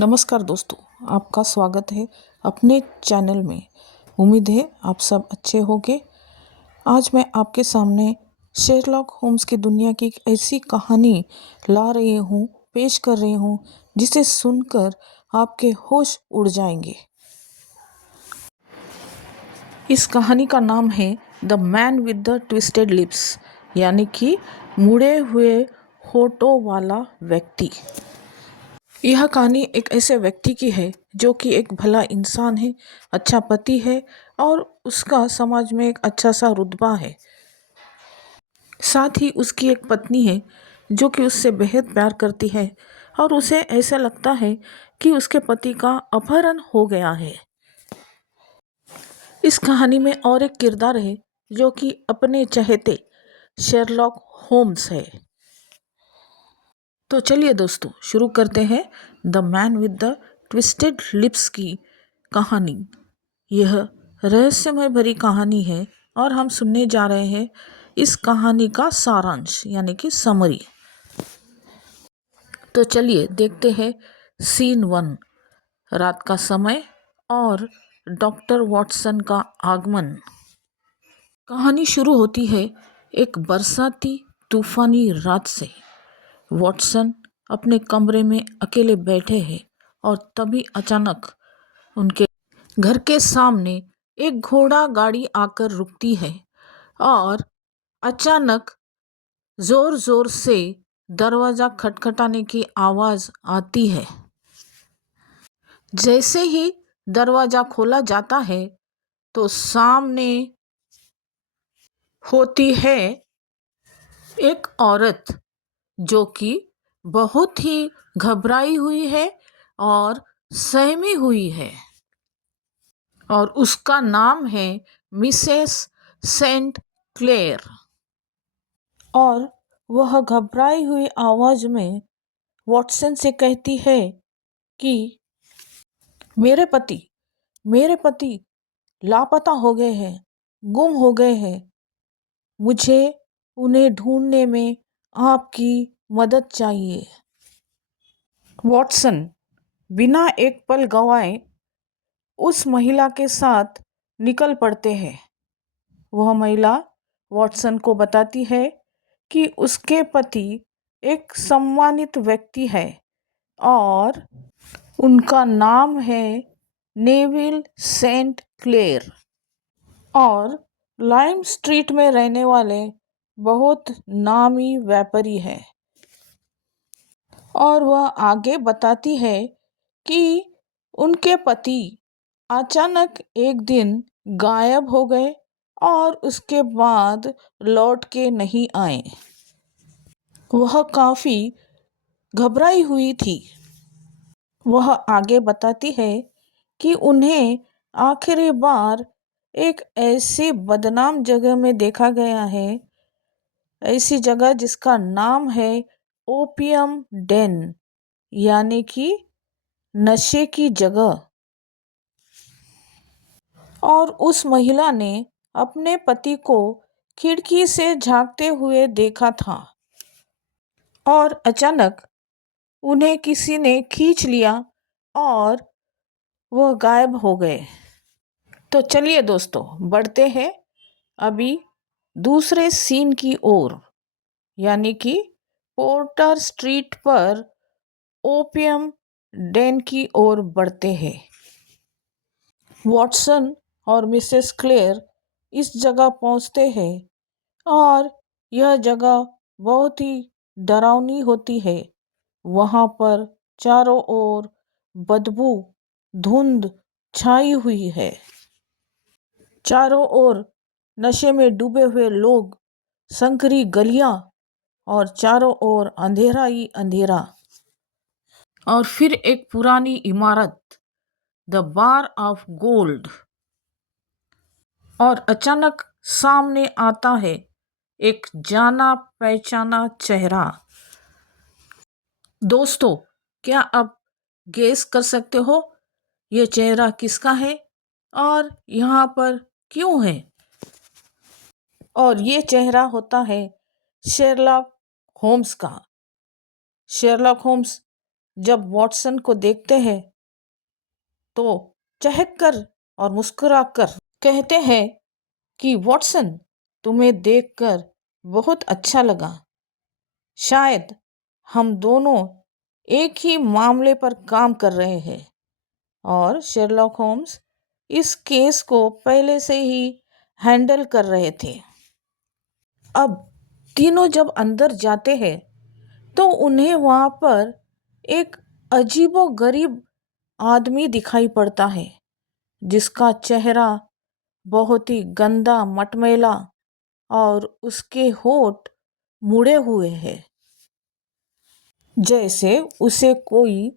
नमस्कार दोस्तों, आपका स्वागत है अपने चैनल में। उम्मीद है आप सब अच्छे होंगे। आज मैं आपके सामने शेरलॉक होम्स की दुनिया की एक ऐसी कहानी ला रही हूँ, पेश कर रही हूँ, जिसे सुनकर आपके होश उड़ जाएंगे। इस कहानी का नाम है the man with the twisted lips, यानी कि मुड़े हुए होठों वाला व्यक्ति। यह कहानी एक ऐसे व्यक्ति की है जो कि एक भला इंसान है, अच्छा पति है और उसका समाज में एक अच्छा सा रुतबा है। साथ ही उसकी एक पत्नी है जो कि उससे बेहद प्यार करती है और उसे ऐसा लगता है कि उसके पति का अपहरण हो गया है। इस कहानी में और एक किरदार है जो कि अपने चहेते शेरलॉक होम्स है। तो चलिए दोस्तों, शुरू करते हैं the man with the twisted lips की कहानी। यह रहस्यमय भरी कहानी है और हम सुनने जा रहे हैं इस कहानी का सारांश, यानी कि समरी। तो चलिए देखते हैं सीन 1, रात का समय और डॉक्टर वॉटसन का आगमन। कहानी शुरू होती है एक बरसाती तूफानी रात से। वॉटसन अपने कमरे में अकेले बैठे हैं और तभी अचानक उनके घर के सामने एक घोड़ा गाड़ी आकर रुकती है और अचानक जोर जोर से दरवाजा खटखटाने की आवाज आती है। जैसे ही दरवाजा खोला जाता है तो सामने होती है एक औरत जो कि बहुत ही घबराई हुई है और सहमी हुई है और उसका नाम है मिसेस सेंट क्लेयर। और वह घबराई हुई आवाज में वॉटसन से कहती है कि मेरे पति लापता हो गए हैं, गुम हो गए हैं। मुझे उन्हें ढूंढने में आपकी मदद चाहिए। वॉटसन बिना एक पल गंवाए उस महिला के साथ निकल पड़ते हैं। वह महिला वॉटसन को बताती है कि उसके पति एक सम्मानित व्यक्ति है और उनका नाम है नेविल सेंट क्लेयर और लाइम स्ट्रीट में रहने वाले बहुत नामी व्यापारी है। और वह आगे बताती है कि उनके पति अचानक एक दिन गायब हो गए और उसके बाद लौट के नहीं आए। वह काफ़ी घबराई हुई थी। वह आगे बताती है कि उन्हें आखिरी बार एक ऐसी बदनाम जगह में देखा गया है, ऐसी जगह जिसका नाम है ओपियम डेन, यानी कि नशे की जगह। और उस महिला ने अपने पति को खिड़की से झांकते हुए देखा था और अचानक उन्हें किसी ने खींच लिया और वह गायब हो गए। तो चलिए दोस्तों, बढ़ते हैं अभी दूसरे सीन की ओर, यानी कि पोर्टर स्ट्रीट पर ओपियम डेन की ओर बढ़ते हैं। वॉटसन और मिसेस क्लेयर इस जगह पहुंचते हैं और यह जगह बहुत ही डरावनी होती है। वहाँ पर चारों ओर बदबू, धुंध छाई हुई है। चारों ओर नशे में डूबे हुए लोग, संकरी गलियां और चारों ओर अंधेरा ही अंधेरा। और फिर एक पुरानी इमारत, द बार ऑफ गोल्ड। और अचानक सामने आता है एक जाना पहचाना चेहरा। दोस्तों, क्या आप गेस कर सकते हो ये चेहरा किसका है और यहाँ पर क्यों है? और ये चेहरा होता है शेरलॉक होम्स का। शेरलॉक होम्स जब वॉटसन को देखते हैं तो चहक कर और मुस्कुरा कर कहते हैं कि वॉटसन, तुम्हें देखकर बहुत अच्छा लगा। शायद हम दोनों एक ही मामले पर काम कर रहे हैं और शेरलॉक होम्स इस केस को पहले से ही हैंडल कर रहे थे। अब तीनों जब अंदर जाते हैं तो उन्हें वहाँ पर एक अजीबोगरीब आदमी दिखाई पड़ता है जिसका चेहरा बहुत ही गंदा मटमैला और उसके होठ मुड़े हुए हैं, जैसे उसे कोई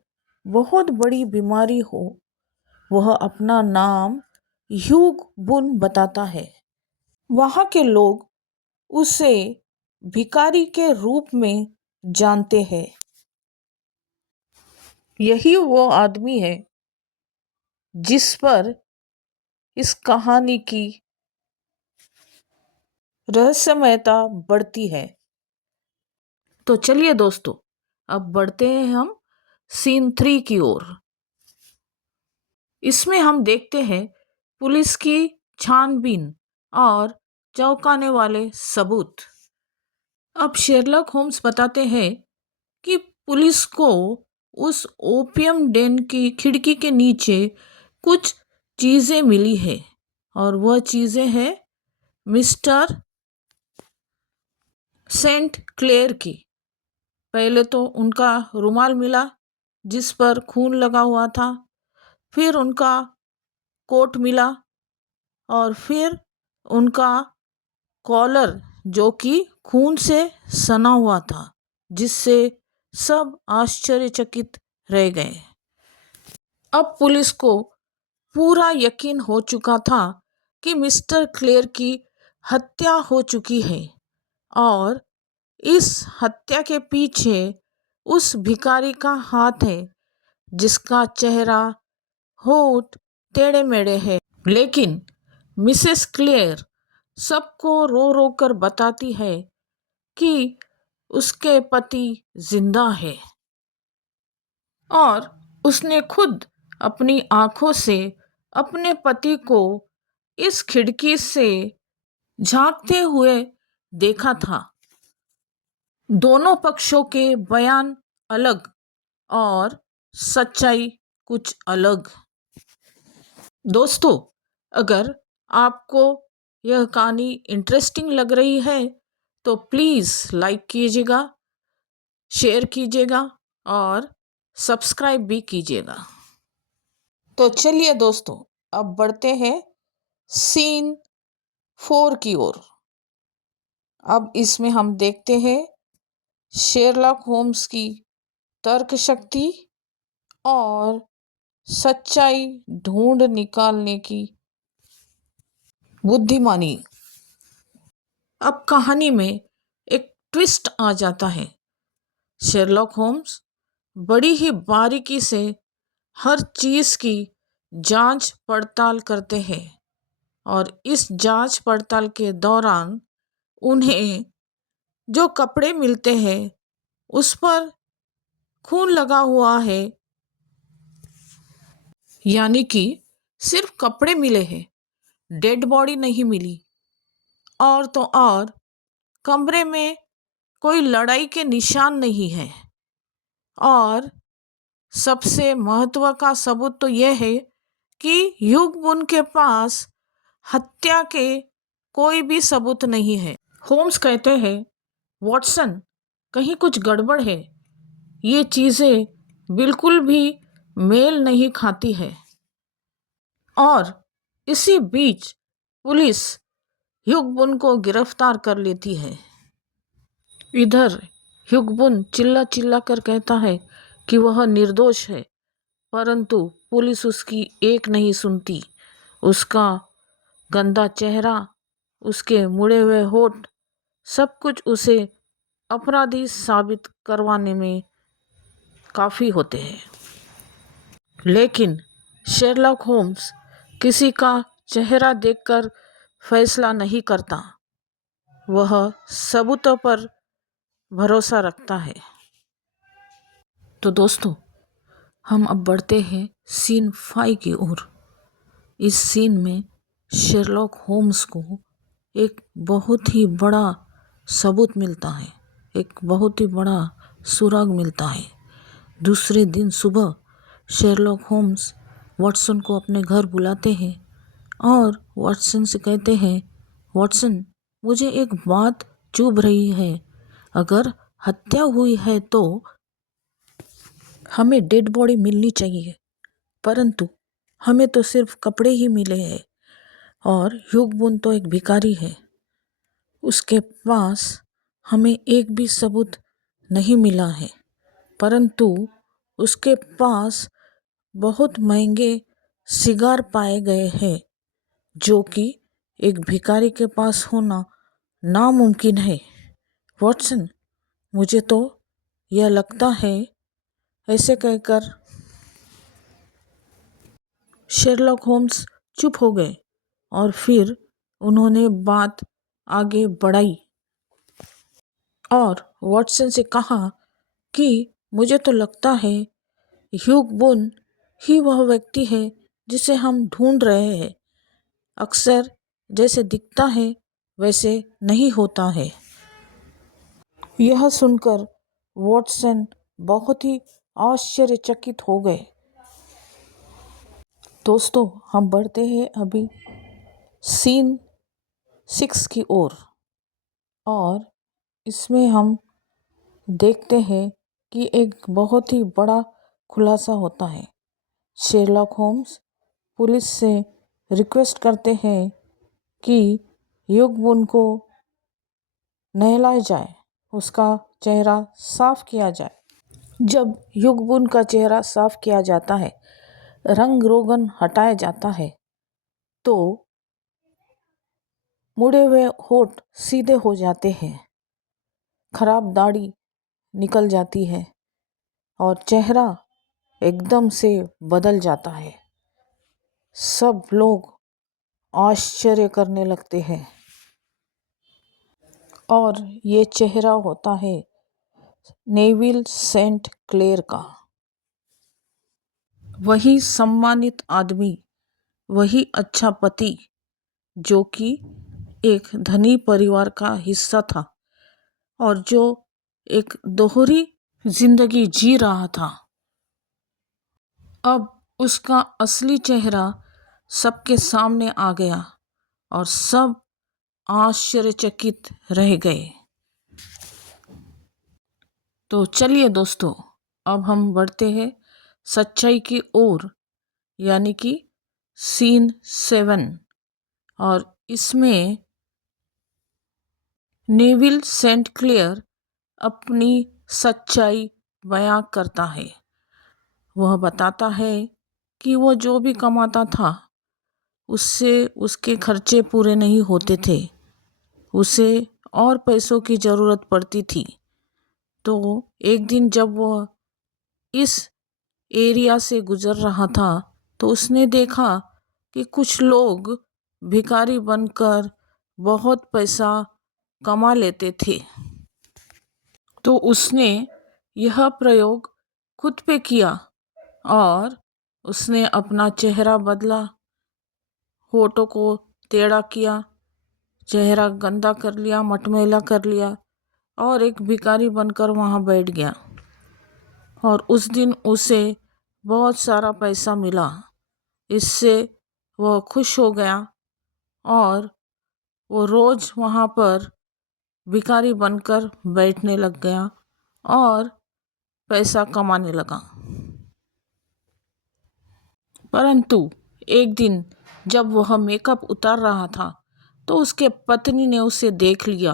बहुत बड़ी बीमारी हो। वह अपना नाम ह्यूग बुन बताता है। वहाँ के लोग उसे भिखारी के रूप में जानते हैं। यही वो आदमी है जिस पर इस कहानी की रहस्यमयता बढ़ती है। तो चलिए दोस्तों, अब बढ़ते हैं हम सीन 3 की ओर। इसमें हम देखते हैं पुलिस की छानबीन और चौंकाने वाले सबूत। अब शेरलॉक होम्स बताते हैं कि पुलिस को उस ओपियम डेन की खिड़की के नीचे कुछ चीज़ें मिली है और वह चीज़ें हैं मिस्टर सेंट क्लेयर की। पहले तो उनका रुमाल मिला जिस पर खून लगा हुआ था, फिर उनका कोट मिला और फिर उनका कॉलर जो कि खून से सना हुआ था, जिससे सब आश्चर्यचकित रह गए। अब पुलिस को पूरा यकीन हो चुका था कि मिस्टर क्लेयर की हत्या हो चुकी है और इस हत्या के पीछे उस भिखारी का हाथ है जिसका चेहरा होठ टेढ़े मेढ़े है। लेकिन मिसेस क्लेयर सबको रो रो कर बताती है कि उसके पति जिंदा है और उसने खुद अपनी आंखों से अपने पति को इस खिड़की से झांकते हुए देखा था। दोनों पक्षों के बयान अलग और सच्चाई कुछ अलग। दोस्तों, अगर आपको यह कहानी इंटरेस्टिंग लग रही है तो प्लीज़ लाइक कीजिएगा, शेयर कीजिएगा और सब्सक्राइब भी कीजिएगा। तो चलिए दोस्तों, अब बढ़ते हैं सीन 4 की ओर। अब इसमें हम देखते हैं शेरलॉक होम्स की तर्क शक्ति और सच्चाई ढूंढ निकालने की बुद्धिमानी। अब कहानी में एक ट्विस्ट आ जाता है। शेरलॉक होम्स बड़ी ही बारीकी से हर चीज़ की जांच पड़ताल करते हैं और इस जांच पड़ताल के दौरान उन्हें जो कपड़े मिलते हैं उस पर खून लगा हुआ है, यानी कि सिर्फ कपड़े मिले हैं, डेड बॉडी नहीं मिली। और तो और कमरे में कोई लड़ाई के निशान नहीं है और सबसे महत्व का सबूत तो यह है कि ह्यूग बुन के पास हत्या के कोई भी सबूत नहीं है। होम्स कहते हैं, वॉटसन, कहीं कुछ गड़बड़ है, ये चीज़ें बिल्कुल भी मेल नहीं खाती है। और इसी बीच पुलिस ह्यूग बुन को गिरफ्तार कर लेती है। इधर ह्यूग बुन चिल्ला चिल्ला कर कहता है कि वह निर्दोष है, परंतु पुलिस उसकी एक नहीं सुनती। उसका गंदा चेहरा, उसके मुड़े हुए होठ, सब कुछ उसे अपराधी साबित करवाने में काफ़ी होते हैं। लेकिन शेरलॉक होम्स किसी का चेहरा देखकर फैसला नहीं करता, वह सबूतों पर भरोसा रखता है। तो दोस्तों, हम अब बढ़ते हैं सीन 5 की ओर। इस सीन में शेरलॉक होम्स को एक बहुत ही बड़ा सबूत मिलता है, एक बहुत ही बड़ा सुराग मिलता है। दूसरे दिन सुबह शेरलॉक होम्स वाटसन को अपने घर बुलाते हैं और वाटसन से कहते हैं, वाटसन, मुझे एक बात चुभ रही है। अगर हत्या हुई है तो हमें डेड बॉडी मिलनी चाहिए, परंतु हमें तो सिर्फ कपड़े ही मिले हैं और ह्यूग बुन तो एक भिखारी है, उसके पास हमें एक भी सबूत नहीं मिला है, परंतु उसके पास बहुत महंगे सिगार पाए गए हैं जो कि एक भिखारी के पास होना नामुमकिन है। वाटसन, मुझे तो यह लगता है। ऐसे कहकर शेरलॉक होम्स चुप हो गए और फिर उन्होंने बात आगे बढ़ाई और वाटसन से कहा कि मुझे तो लगता है ह्यूग बुन ही वह व्यक्ति है जिसे हम ढूंढ रहे हैं। अक्सर जैसे दिखता है वैसे नहीं होता है। यह सुनकर वाटसन बहुत ही आश्चर्यचकित हो गए। दोस्तों, हम बढ़ते हैं अभी सीन 6 की ओर और इसमें हम देखते हैं कि एक बहुत ही बड़ा खुलासा होता है। शेरलॉक होम्स पुलिस से रिक्वेस्ट करते हैं कि ह्यूग बुन को नहलाया जाए, उसका चेहरा साफ किया जाए। जब ह्यूग बुन का चेहरा साफ किया जाता है, रंग रोगन हटाया जाता है, तो मुड़े हुए होठ सीधे हो जाते हैं, खराब दाढ़ी निकल जाती है और चेहरा एकदम से बदल जाता है। सब लोग आश्चर्य करने लगते हैं और ये चेहरा होता है नेविल सेंट क्लेयर का। वही सम्मानित आदमी, वही अच्छा पति जो कि एक धनी परिवार का हिस्सा था और जो एक दोहरी जिंदगी जी रहा था। अब उसका असली चेहरा सबके सामने आ गया और सब आश्चर्यचकित रह गए। तो चलिए दोस्तों, अब हम बढ़ते हैं सच्चाई की ओर, यानी कि सीन 7। और इसमें नेविल सेंट क्लेयर अपनी सच्चाई बयां करता है। वह बताता है कि वो जो भी कमाता था उससे उसके खर्चे पूरे नहीं होते थे, उसे और पैसों की ज़रूरत पड़ती थी। तो एक दिन जब वह इस एरिया से गुजर रहा था तो उसने देखा कि कुछ लोग भिखारी बनकर बहुत पैसा कमा लेते थे। तो उसने यह प्रयोग खुद पे किया और उसने अपना चेहरा बदला, होठों को टेढ़ा किया, चेहरा गंदा कर लिया, मटमैला कर लिया और एक भिखारी बनकर वहाँ बैठ गया। और उस दिन उसे बहुत सारा पैसा मिला। इससे वह खुश हो गया और वो रोज़ वहाँ पर भिखारी बनकर बैठने लग गया और पैसा कमाने लगा। परंतु एक दिन जब वह मेकअप उतार रहा था तो उसके पत्नी ने उसे देख लिया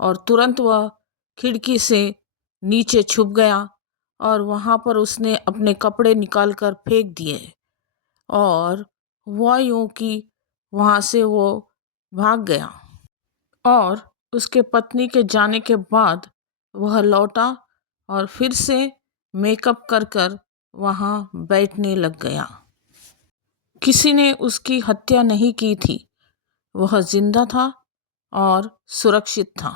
और तुरंत वह खिड़की से नीचे छुप गया और वहाँ पर उसने अपने कपड़े निकाल कर फेंक दिए और हुआ यूँ कि वहाँ से वो भाग गया। और उसके पत्नी के जाने के बाद वह लौटा और फिर से मेकअप कर कर वहाँ बैठने लग गया। किसी ने उसकी हत्या नहीं की थी, वह जिंदा था और सुरक्षित था।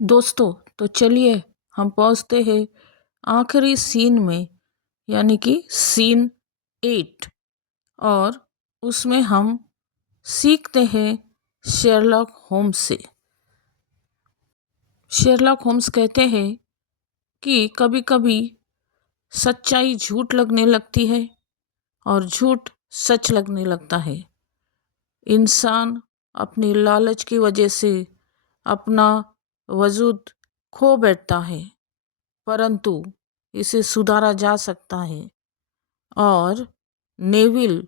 दोस्तों, तो चलिए हम पहुँचते हैं आखिरी सीन में, यानी कि सीन 8, और उसमें हम सीखते हैं शेरलॉक होम्स से। शेरलॉक होम्स कहते हैं कि कभी कभी सच्चाई झूठ लगने लगती है और झूठ सच लगने लगता है। इंसान अपनी लालच की वजह से अपना वजूद खो बैठता है, परंतु इसे सुधारा जा सकता है। और नेविल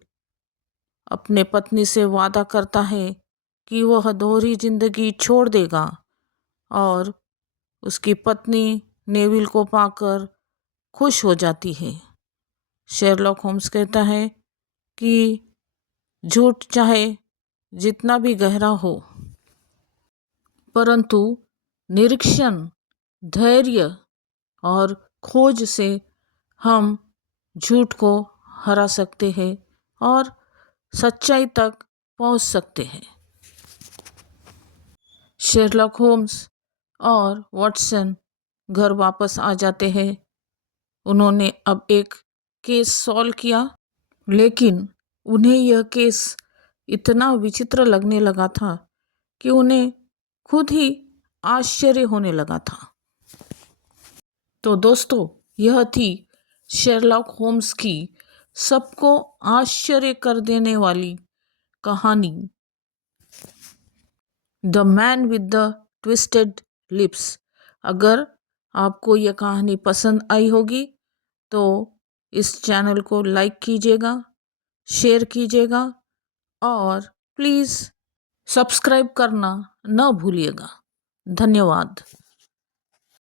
अपने पत्नी से वादा करता है कि वह दोहरी जिंदगी छोड़ देगा, और उसकी पत्नी नेविल को पाकर खुश हो जाती है। शेरलॉक होम्स कहता है कि झूठ चाहे जितना भी गहरा हो, परंतु निरीक्षण, धैर्य और खोज से हम झूठ को हरा सकते हैं और सच्चाई तक पहुंच सकते हैं। शेरलॉक होम्स और वाटसन घर वापस आ जाते हैं। उन्होंने अब एक केस सॉल्व किया, लेकिन उन्हें यह केस इतना विचित्र लगने लगा था कि उन्हें खुद ही आश्चर्य होने लगा था। तो दोस्तों, यह थी शेरलॉक होम्स की सबको आश्चर्य कर देने वाली कहानी, the man with the twisted lips. अगर आपको यह कहानी पसंद आई होगी तो इस चैनल को लाइक कीजिएगा, शेयर कीजिएगा और प्लीज़ सब्सक्राइब करना न भूलिएगा। धन्यवाद।